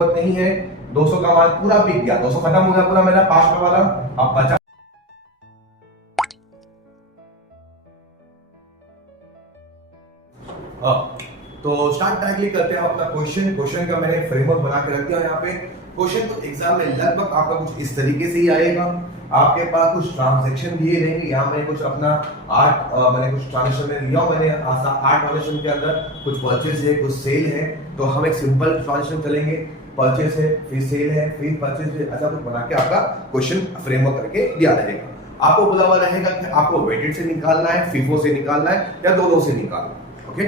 नहीं है। 200 का माल पूरा बिक गया, 200 खत्म हो गया पूरा मेरा 5 रुपए वाला। अब बचा तो स्टार्ट डायरेक्टली करते हैं अपना क्वेश्चन का मैंने फ्रेमवर्क बना के रख दिया यहाँ पे। क्वेश्चन तो एग्जाम में लगभग आपका कुछ इस तरीके से ही आएगा। आपके पास कुछ ट्रांजैक्शन दिए रहेंगे, यहाँ मैंने कुछ अपना मैंने कुछ ट्रांजैक्शन में लिया, मैंने 8 ट्रांजैक्शन के अंदर कुछ परचेज है, कुछ सेल है। तो हम एक सिंपल ट्रांजैक्शन चलेंगे, परचेज है, फिर सेल है, फिर परचेज है, ऐसा कुछ बना के आपका क्वेश्चन फ्रेमवर्क करके दिया रहेगा। आपको बोला हुआ रहेगा कि आपको वेटेड से निकालना है, फीफो से निकालना है, या दोनों से निकालना है। ओके,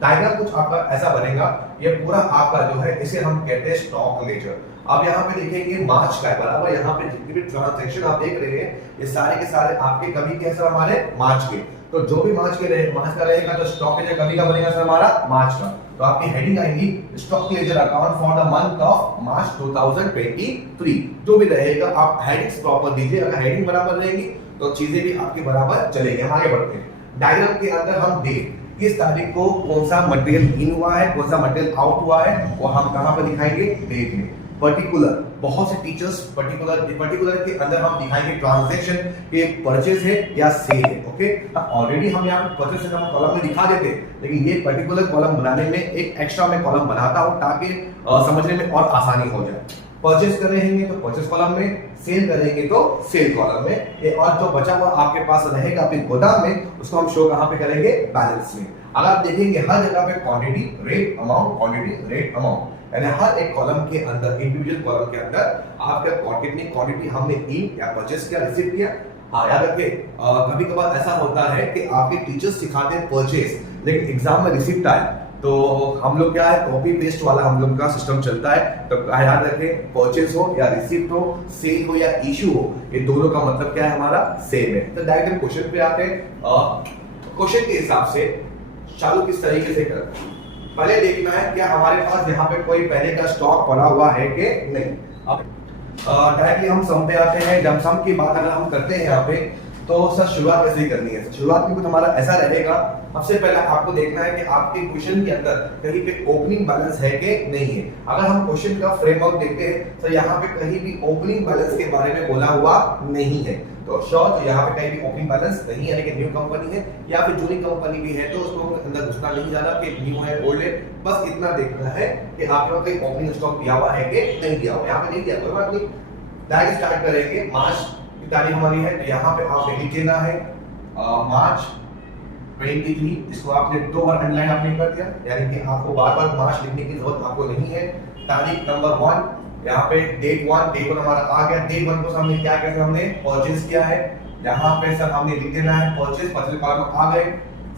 डायग्राम कुछ आपका ऐसा बनेगा। ये पूरा आपका जो है इसे हम कहते हैं स्टॉक लेजर। अब यहाँ पे देखेंगे मार्च का बराबर, यहाँ पे जितने भी ट्रांजैक्शन आप देख रहे हैं ये सारे के सारे आपके कभी के सर हमारे मार्च के। तो जो भी मार्च का रहेगा तो स्टॉक लेजर कभी का बनेगा सर हमारा मार्च का। तो आपकी हेडिंग आएगी stock ledger account for the month of March 2023। जो भी रहेगा आप हेडिंग्स प्रॉपर दीजिए। अगर हेडिंग बराबर रहेगी तो चीजें भी आपकी बराबर चलेगी। हम आगे बढ़ते हैं। डायग्राम के अंदर हम डेट, किस तारीख को कौन सा मटेरियल इन हुआ है, कौन सा मटेरियल आउट हुआ है, वो हम कहां पर दिखाएंगे, डेट में। पर्टिकुलर, बहुत से टीचर्स पर्टिकुलर के अंदर हम दिखाएंगे ट्रांजैक्शन के परचेज है या सेल है। ओके, ऑलरेडी हम यहाँ पे परचेज हम कॉलम में दिखा देते, लेकिन ये पर्टिकुलर कॉलम बनाने में एक एक्स्ट्रा मैं कॉलम बनाता हूँ ताकि समझने में और आसानी हो जाए। परचेज कर रहे हैं तो परचेज कॉलम में, सेल करेंगे तो सेल कॉलम में। ये और जो बचा हुआ आपके पास रहेगा आपके गोदाम में, उसको हम शो कहां पे करेंगे, बैलेंस में। अगर आप देखेंगे हर जगह पे quantity rate amount, quantity rate amount, यानी हर एक कॉलम के अंदर, इंडिविजुअल कॉलम के अंदर आपका क्वांटिटी हमने इन या परचेज किया, रिसीव किया। हाँ याद रखिए, कभी कभार ऐसा होता है कि आपके टीचर्स सिखाते हैं परचेज, लेकिन एग्जाम में रिसीप्ट आए तो हम लोग क्या है, कॉपी पेस्ट वाला हम लोग का सिस्टम चलता है। तो याद रखें, परचेज हो या रिसीप्ट हो, सेल हो या इशू हो, ये दोनों का मतलब क्या है, हमारा सेम है। तो डायरेक्ट क्वेश्चन पे आते हैं। क्वेश्चन के हिसाब से चालू किस तरीके से करें, पहले देखना है क्या हमारे पास यहाँ पे कोई पहले का स्टॉक पड़ा हुआ है कि नहीं। अब डायरेक्टली हम सम पे आते हैं। जब सम की बात अगर हम करते हैं यहाँ पे, तो सर शुरुआत कैसे करनी है। शुरुआत में कुछ हमारा ऐसा रहेगा, सबसे पहले आपको देखना है कि आपके क्वेश्चन के अंदर कहीं पे ओपनिंग बैलेंस है कि नहीं है। अगर हम क्वेश्चन का फ्रेमवर्क देखते हैं तो यहाँ पे कहीं भी ओपनिंग बैलेंस के बारे में बोला हुआ नहीं है। तो श्योर यहाँ पे कहीं भी ओपनिंग बैलेंस नहीं है, लेकिन न्यू कंपनी है या फिर जूनी कंपनी भी है तो उसको अंदर घुसना नहीं ज्यादा कि न्यू है ओल्ड है। बस इतना देखना है कि आपके पास कहीं ओपनिंग स्टॉक दिया हुआ है कि नहीं दिया हुआ। यहाँ पे नहीं दिया, कोई बात नहीं। डायरेक्ट स्टार्ट करेंगे। मार्च की तारीख हमारी है, तो यहाँ पे आप लिख लेना है मार्च 23। इसको आपने 2 बार अंडरलाइन आपने कर दिया, यानी कि आपको बार बार मार्च लिखने की जरूरत आपको नहीं है। तारीख नंबर 1, यहाँ पे डेट 1, डेट 1 हमारा आ गया। डेट 1 को हमने क्या किया, हमने परचेज किया है। यहाँ पे सर हमने लिख देना है परचेज कॉलम आ गए।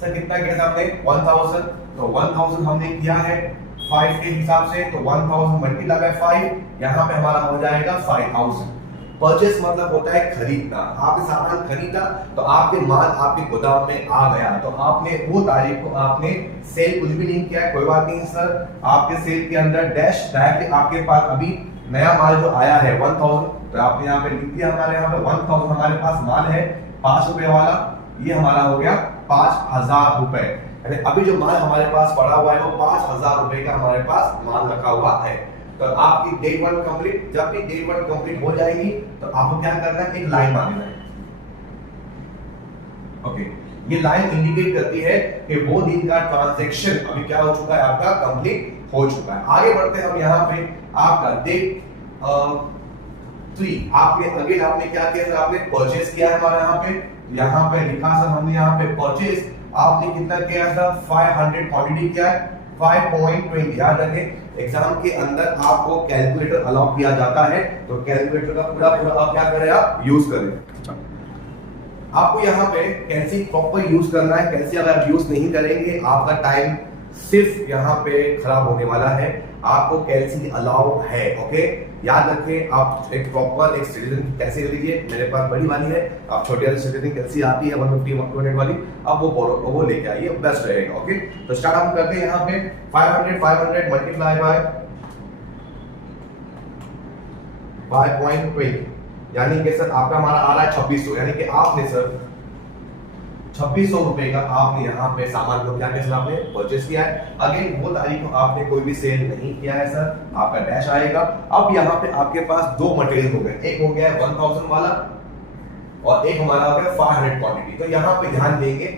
सर कितना किया हमने, 1000। तो 1000 हमने किया है 5 के हिसाब से, तो 1000 मल्टीप्लाई बाय 5, यहाँ पे हमारा हो जाएगा 5000। परचेस मतलब होता है खरीदना। आपने सामान खरीदा तो आपके माल आपके गोदाम में आ गया, तो आपने वो तारीख को आपने सेल कुछ भी नहीं किया है, कोई बात नहीं सर। आपके सेल के अंदर डैश डायरेक्टली आपके पास अभी नया माल जो आया है 1000, तो आपने यहाँ पे लिख दिया। हमारे यहाँ पे 1000 हमारे पास माल है 5 रुपए वाला, ये हमारा हो गया 5000 रुपए। यानी अभी जो माल हमारे पास पड़ा हुआ है वो 5000 रुपए का हमारे पास माल रखा हुआ है। तो आपकी डेट 1 कंप्लीट, जब भी डेट 1 कंप्लीट हो जाएगी तो आपको क्या करना है, एक लाइन मारना है। ओके, ये लाइन इंडिकेट करती है कि वो दिन का ट्रांजैक्शन अभी क्या हो चुका है, आपका कंप्लीट हो चुका है। आगे बढ़ते हैं हम। यहाँ पे आपका डेट 3 आपने क्या किया सर, आपने परचेज किया है हमारा यहाँ पे लिखा सर हमने यहाँ पे परचेज आपने कितना किया सर, 500 क्वांटिटी किया है 5.20। याद रखें, एग्जाम के अंदर आपको कैलकुलेटर अलाउ किया जाता है, तो कैलकुलेटर का पूरा आप क्या करें, आप यूज करें। आपको यहाँ पे कैंसी प्रॉपर यूज करना है। कैंसी अगर आप यूज नहीं करेंगे आपका टाइम सिर्फ यहाँ पे खराब होने वाला है। आपको कैंसी अलाउ है। ओके, याद रखें, आप एक प्रॉपर एक सिटीजन की कैंसी लीजिए। मेरे पास बड़ी वाली है, आप छोटी वाली सिटीजन कैंसी आती है 150 वाली, अब वो लेके आइए, बेस्ट रहेगा। ओके, तो स्टार्ट हम करते हैं। यहाँ पे 500 मल्टीप्लाई बाय 5.20, यानी कि सर आपका हमारा आ रहा है 2600। यानी कि आपने सर 2600 रुपए का आपने यहाँ पे सामान को क्या किया सर, आपने परचेस किया है। अगेन वो तारीख को आपने कोई भी सेल नहीं किया है सर, आपका डैश आएगा। अब यहाँ पे आपके पास दो मटेरियल हो गए, एक हो गया 1000 वाला और एक हमारा हो गया 500 क्वांटिटी। तो यहाँ पे ध्यान देंगे,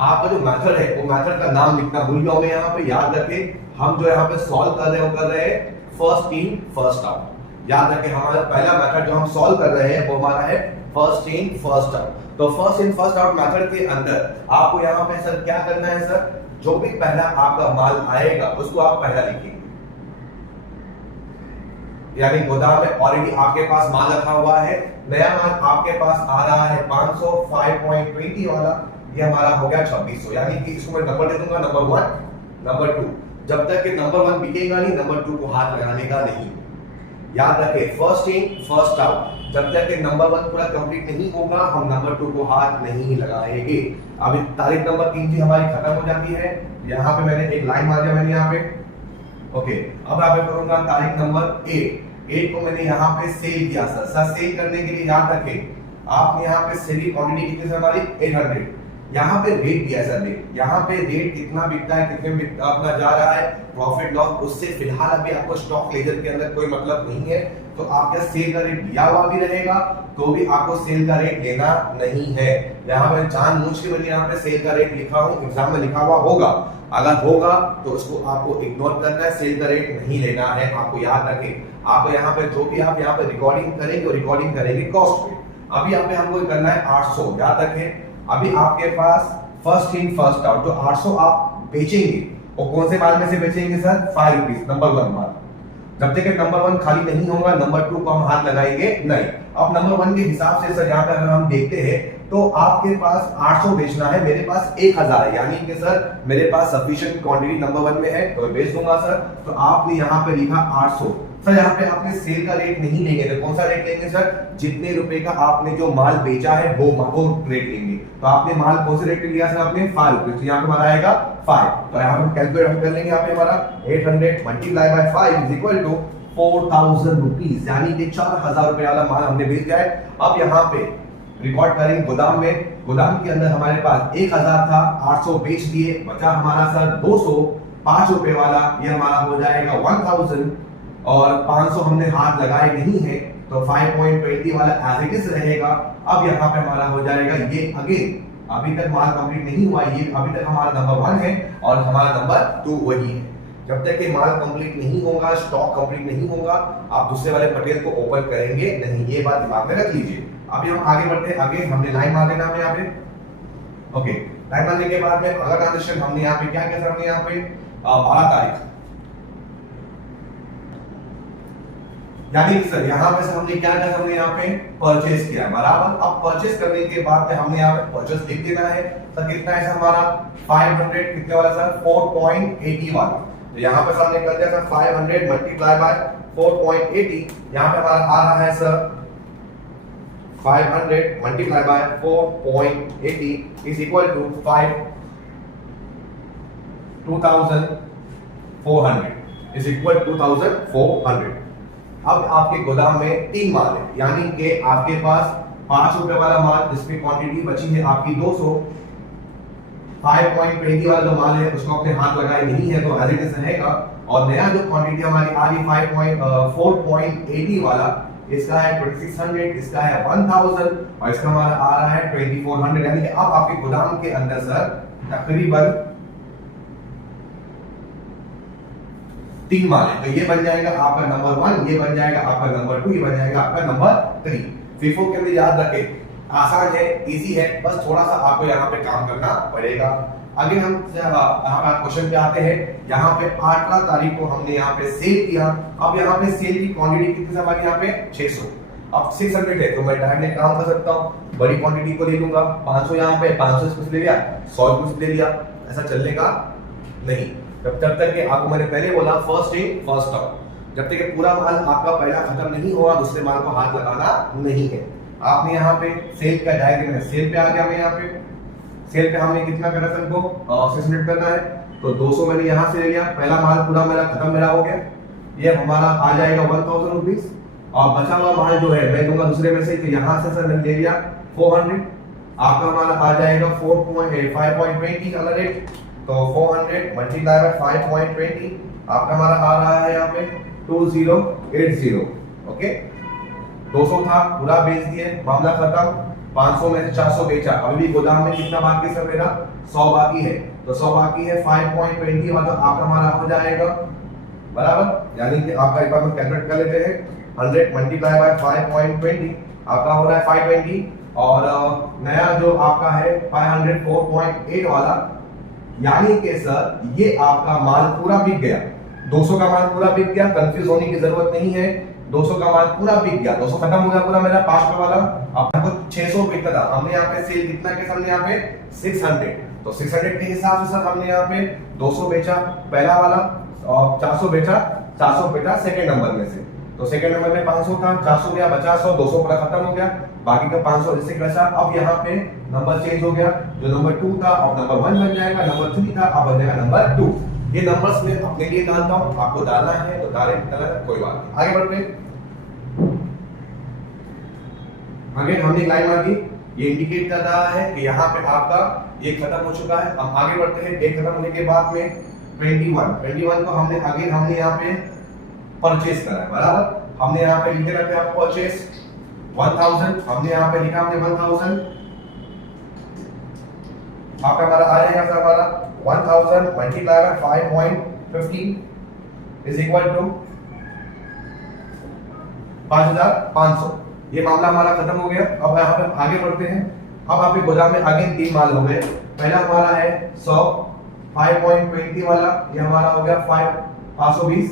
आपका जो मेथड है वो मेथड का नाम लिखना भूल जाओगे, यहाँ पे याद रखें। हम जो यहाँ पे सॉल्व कर रहे हैं फर्स्ट इन फर्स्ट आउट। याद रखें हमारा पहला मेथड जो हम सॉल्व कर रहे हैं वो हमारा है फर्स्ट इन फर्स्ट आउट। तो first in first out method के अंदर आपको यहाँ पे सर क्या करना है सर, जो भी पहला आपका माल आएगा उसको आप पहला लिखेंगे। यानी गोदाम में ऑलरेडी आपके पास माल रखा हुआ है, नया माल आपके पास आ रहा है 500 5.20 वाला, ये हमारा हो गया 2600। यानी कि इसको मैं नंबर दे दूंगा नंबर 1 नंबर 2। जब तक कि नंबर 1 बिकेगा नहीं, नंबर 2 को हाथ लगाने का नहीं। याद रखें फर्स्ट इन फर्स्ट आउट, जब तक कि नंबर 1 पूरा कंप्लीट नहीं होगा हम नंबर 2 को हाथ नहीं लगाएंगे। अभी तारीख नंबर 3 की हमारी खत्म हो जाती है, यहाँ पे मैंने एक लाइन मार दिया मैंने यहाँ पे। ओके, अब यहाँ पे करूंगा तारीख नंबर 8 को मैंने यहाँ पे सेल किया सर। सेल करने के लिए याद रखें आपने यहाँ पे सेलिंग क्वांटिटी कितनी हमारी 800। यहाँ पे रेट दिया सर, रेट यहाँ पे रेट कितना बिकता है, कितने अपना जा रहा है, प्रॉफिट लॉस, उससे फिलहाल अभी आपको स्टॉक लेजर के अंदर कोई मतलब नहीं है। तो आपका सेल का रेट दिया हुआ भी रहेगा तो भी आपको सेल का रेट लेना नहीं है। यहाँ पे जानबूझ के मैंने यहाँ पे सेल का रेट लिखा हूँ, एग्जाम में लिखा हुआ होगा, अगर होगा तो उसको आपको इग्नोर करना है, सेल का रेट नहीं लेना है। आपको याद रखें आपको यहाँ पे जो भी आप यहाँ पे रिकॉर्डिंग करेंगे रिकॉर्डिंग करेंगे कॉस्ट पे। अभी यहाँ पे हमको करना है 800। याद रखें अभी आपके पास फर्स्ट इन फर्स्ट आउट, तो 800 आप बेचेंगे और कौन से माल में से बेचेंगे सर, 5 रुपीज नंबर 1 माल। जब तक नंबर 1 खाली नहीं होगा नंबर 2 को हम हाथ लगाएंगे नहीं। अब नंबर 1 के हिसाब से सर यहाँ पे अगर हम देखते हैं तो आपके पास 800 बेचना है, मेरे पास 1000 है, यानी कि सर मेरे पास सफिशिएंट क्वांटिटी नंबर 1 में है तो मैं बेच दूंगा सर। तो आपने यहाँ पे लिखा 800। सर यहाँ पे आपने सेल का रेट नहीं लेंगे तो कौन सा रेट लेंगे सर, जितने रुपए का आपने जो माल बेचा है वो रेट लेंगे। तो आपने माल कौन से रेट पे लिया सर, आपने 5 रुपए, तो यहाँ पे हमारा आएगा 5। तो यहाँ पे कैलकुलेट हम कर लेंगे, यहाँ पे हमारा 800 multiply by 5 is equal to 4000 rupees, यानी कि 4000 रुपए वाला माल हमने बेच दिया है। अब यहाँ पे रिकॉर्ड करेंगे गोदाम में, गोदाम के अंदर हमारे पास 1000 था, 800 बेच दिए, बचा हमारा सर 205 रुपए वाला, ये हमारा हो जाएगा 1000 और 500 हमने हाथ लगाए नहीं है तो 5.20 वाला एज इट इज रहेगा। अब यहाँ पे हमारा हो जाएगा ये अगेन अभी तक माल कंप्लीट नहीं हुआ, ये अभी तक हमारा नंबर 1 है और हमारा नंबर 2 वही है। जब तक कि माल कंप्लीट नहीं होगा, स्टॉक कंप्लीट नहीं होगा, आप दूसरे वाले मटेरियल को ओपन करेंगे नहीं, ये बात दिमाग में रख लीजिए। अभी हम आगे बढ़ते हैं, आगे हमने लाइन मार देना है यहाँ पे। ओके, लाइन मारने के बाद में अगला ट्रांजेक्शन हमने यहाँ पे क्या किया सर, हमने यहाँ पे 12 तारीख, यानी सर यहाँ पे हमने क्या किया, हमने यहाँ पे परचेस किया बराबर। अब परचेस करने के बाद में हमने यहाँ पे परचेस लिख देना है सर, कितना है सर हमारा 500 कितने वाला सर 4.80 वाला। तो यहाँ पे हमने कर दिया सर 500 मल्टीप्लाई बाय 4.80, यहाँ पे हमारा आ रहा है sir 500 multiply by 4.80 is equal to 2400 is equal 2400। अब आपके गोदाम में 3 माल है, यानी कि आपके पास 5 रुपए वाला माल जिसमें क्वांटिटी बची है आपकी 200, 5.20 वाला जो माल है उसको अपने हाथ लगाए नहीं है तो एज इट इज रहेगा, और नया जो क्वांटिटी हमारी आ रही 4.80 वाला, इसका है 2600, इसका है 1000 और इसका हमारा आ रहा है 2400। यानी कि अब आपके गोदाम के अंदर सर तकरीबन 3 माल है, तो ये बन जाएगा आपका नंबर 1, ये बन जाएगा आपका नंबर 2, ये बन जाएगा आपका नंबर 3। FIFO के अंदर याद रखें आसान है, इजी है, बस थोड़ा सा आपको यहाँ पे काम करना पड़ेगा। आगे हम यहाँ क्वेश्चन पे आते हैं। यहाँ पे 8 तारीख को हमने यहाँ पे सेल किया। अब यहाँ पे सेल की क्वांटिटी कितनी है हमारी, यहाँ पे 600। अब 600 है तो मैं डायरेक्ट काम कर सकता हूँ, बड़ी क्वांटिटी को ले लूंगा, 500 यहाँ पे 500 कुछ ले लिया, 100 कुछ ले लिया, ऐसा चलने का नहीं। जब तक कि आपको मैंने पहले बोला फर्स्ट इन फर्स्ट आउट, जब तक कि पूरा माल आपका पहला खत्म नहीं हुआ दूसरे माल को हाथ लगाना नहीं है। आपने यहाँ पे सेल का डायग्राम है, सेल पे आ गया, मैं यहाँ पे सेल पे हमने कितना करा सर को 600 करना है, तो 200 मैंने यहाँ से ले लिया, पहला माल पूरा मेरा खत्म मेरा हो गया, ये हमारा आ जाएगा 1000 रुपीज, और बचा हुआ माल जो है मैं दूंगा दूसरे में से, तो यहाँ से सर मैंने ले लिया 400, आपका हमारा आ जाएगा 5.20 वाला रेट। तो 400 मल्टीप्लाई बाय 5.20 आपका हमारा आ रहा है यहाँ पे 2080। ओके, 200 था, पूरा बेच दिए, मामला खत्म। 500 में से 400 बेचा, अभी भी गोदाम में कितना बाकी है मेरा? 100 बाकी है। तो 100 बाकी है, 5.20 वाला आपका हमारा हो जाएगा बराबर, यानी कि आपका एक बार हम कैलकुलेट कर लेते हैं। 100 मल्टीप्लाई बाय 5.20 आपका हो रहा है 520, और नया जो आपका है 504.8 वाला, यानी कि सर ये आपका माल पूरा बिक गया। 200 का माल पूरा बिक गया, कंफ्यूज होने की जरूरत नहीं है। 200 का माल पूरा बिक गया, 200 खत्म हो गया पूरा मेरा 5 रुपए वाला। आपको 600 बिकता था, हमने यहाँ पे सेल कितना के सामने यहाँ पे 600। तो 600 के हिसाब से सर हमने यहाँ पे 200 बेचा पहला वाला, और 400 बेचा सेकंड नंबर में से। तो सेकंड नंबर में 500 था, 400 गया, बचा 100, 200 पूरा खत्म हो गया, बाकी का 500 इससे बचा। अब यहाँ पे नंबर चेंज हो गया, जो नंबर 2 था अब नंबर 1 बन जाएगा, नंबर 3 था अब बन जाएगा नंबर 2। ये नंबर्स में अपने लिए डालता हूं, आपको डालना है तो डालें, कोई बात नहीं। आगे बढ़ते हैं। आगे हमने लाइन मार दी, ये इंडिकेट कर रहा है कि यहाँ पे आपका ये खत्म हो चुका है। हम आगे बढ़ते हैं। डे खत्म होने के बाद में 21 को हमने यहाँ पे परचेस करा है बराबर। हमने यहाँ पे लिखे रखे आप परचेस 1000, हमने यहाँ पे लिखा हमने 1000, आपका हमारा आ जाएगा सर हमारा 1000 multiply by 5.50 is equal to 5500। ये मामला हमारा खत्म हो गया। अब यहाँ पे आगे बढ़ते हैं। अब आपके गोदाम में आगे 3 माल हो गए। पहला हमारा है 100 5.20 वाला, ये हमारा हो गया 520।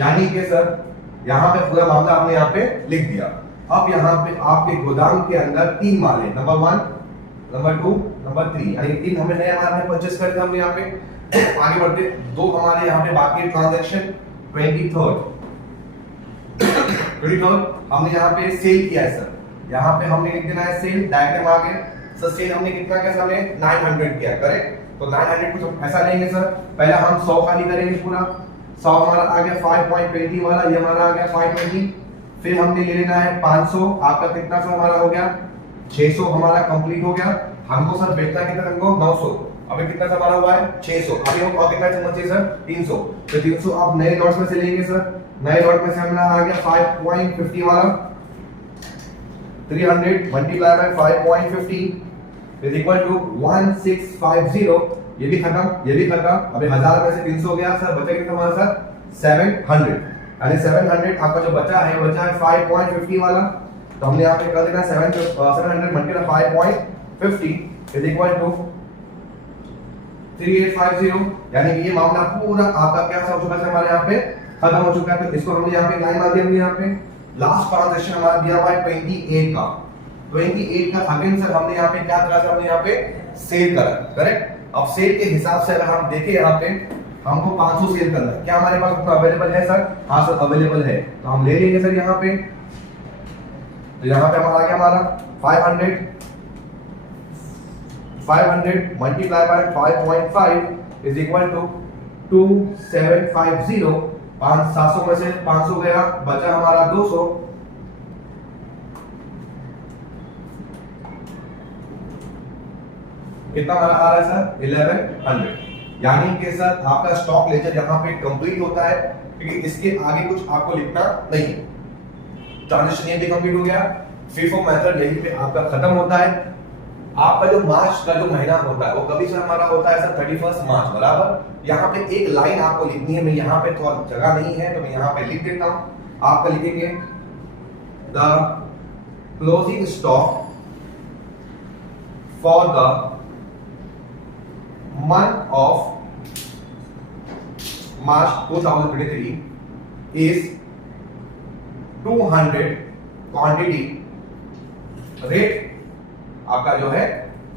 यानी कि सर यहाँ पे पूरा मामला हमने यहाँ पे लिख दिया। अब यहाँ पे आपके गोदाम के अंदर 3 माल है, नंबर 1, नंबर 2, नंबर 3, यानी 3 हमने नया माल में परचेस कर दिया हमने यहाँ पे। आगे बढ़ते, 2 हमारे यहाँ पे बाकी ट्रांजैक्शन 23rd हमने यहाँ पे सेल किया है सर। यहाँ पे हमने लिख देना है सेल, डायग्राम आगे। सर सेल हमने कितना किया? हमने 900 किया, करेक्ट। तो 900 को ऐसा लेंगे सर, पहला हम 100 खाली करेंगे पूरा। 100 हमारा आ गया 5.20 वाला, ये हमारा आ गया 520। फिर हमने ले लेना है 500, आपका कितना सर हमारा हो गया 600, हमारा कंप्लीट हो गया। हमको सर बेचना कितना हमको 900, अभी कितना हमारा हुआ है 600। अभी हमको और कितना चाहिए सर 300। तो 300 आप नए लॉट में से लेंगे सर। नए लॉट में से हमारा आ गया 5.50 वाला, 300 multiply by 5.50 is equal to 1650। ये भी खत्म, ये भी खत्म। अभी 1000 में से 300 गया सर, बचा कितना हमारा सर 700, यानी 700 आपका जो बचा है 5.50 वाला। तो हमने यहाँ पे कर देना 700 मल्टीप्लाई 5.50 इज इक्वल टू 3850, यानी कि ये मामला पूरा आपका क्या हो चुका है हमारे यहाँ पे खत्म हो चुका है। तो इसको हमने यहाँ पे लाइन मार दी। हमने यहाँ पे लास्ट ट्रांजैक्शन हमारा दिया हुआ है 28 का। 28 का अगेन सर हमने यहाँ पे क्या करा सर, हमने यहाँ पे सेल करा, करेक्ट। अब सेल के हिसाब से अगर हम देखें यहाँ पे हमको 500 सेल करना है, क्या हमारे पास उतना अवेलेबल है सर? हाँ सर अवेलेबल है, तो हम ले लेंगे सर यहाँ पे। तो यहाँ पे हमारा क्या हमारा 500 multiply by 5.5 is equal to 2750। 700 में से 500 गया, बचा हमारा 200। कितना हमारा आ रहा है सर 1100, यानी कि सर आपका स्टॉक लेजर यहाँ पे कंप्लीट होता है, क्योंकि इसके आगे कुछ आपको लिखना नहीं। ट्रांजैक्शन ये भी कंप्लीट हो गया। FIFO मेथड यहीं पे आपका खत्म होता है। आपका जो मार्च का जो महीना होता है वो कभी से हमारा होता है सर 31 मार्च बराबर। यहाँ पे एक लाइन आपको लिखनी है, मैं यहाँ पे थोड़ा जगह नहीं है तो मैं यहाँ पे लिख देता हूँ। आपका लिखेंगे the closing stock for the month of March 2023 is 200, quantity rate आपका जो है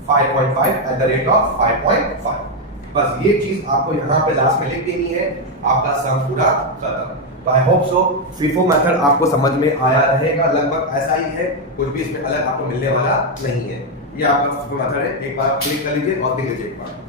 5.5 at the rate of 5.5। बस ये चीज आपको यहाँ पे लास्ट में लिख देनी है, आपका सम पूरा खत्म। तो I hope so FIFO method आपको समझ में आया रहेगा, लगभग ऐसा ही है, कुछ भी इसमें अलग आपको मिलने वाला नहीं है। ये आपका FIFO मेथड है, एक बार क्लिक कर लीजिए और देख लीजिए एक बार।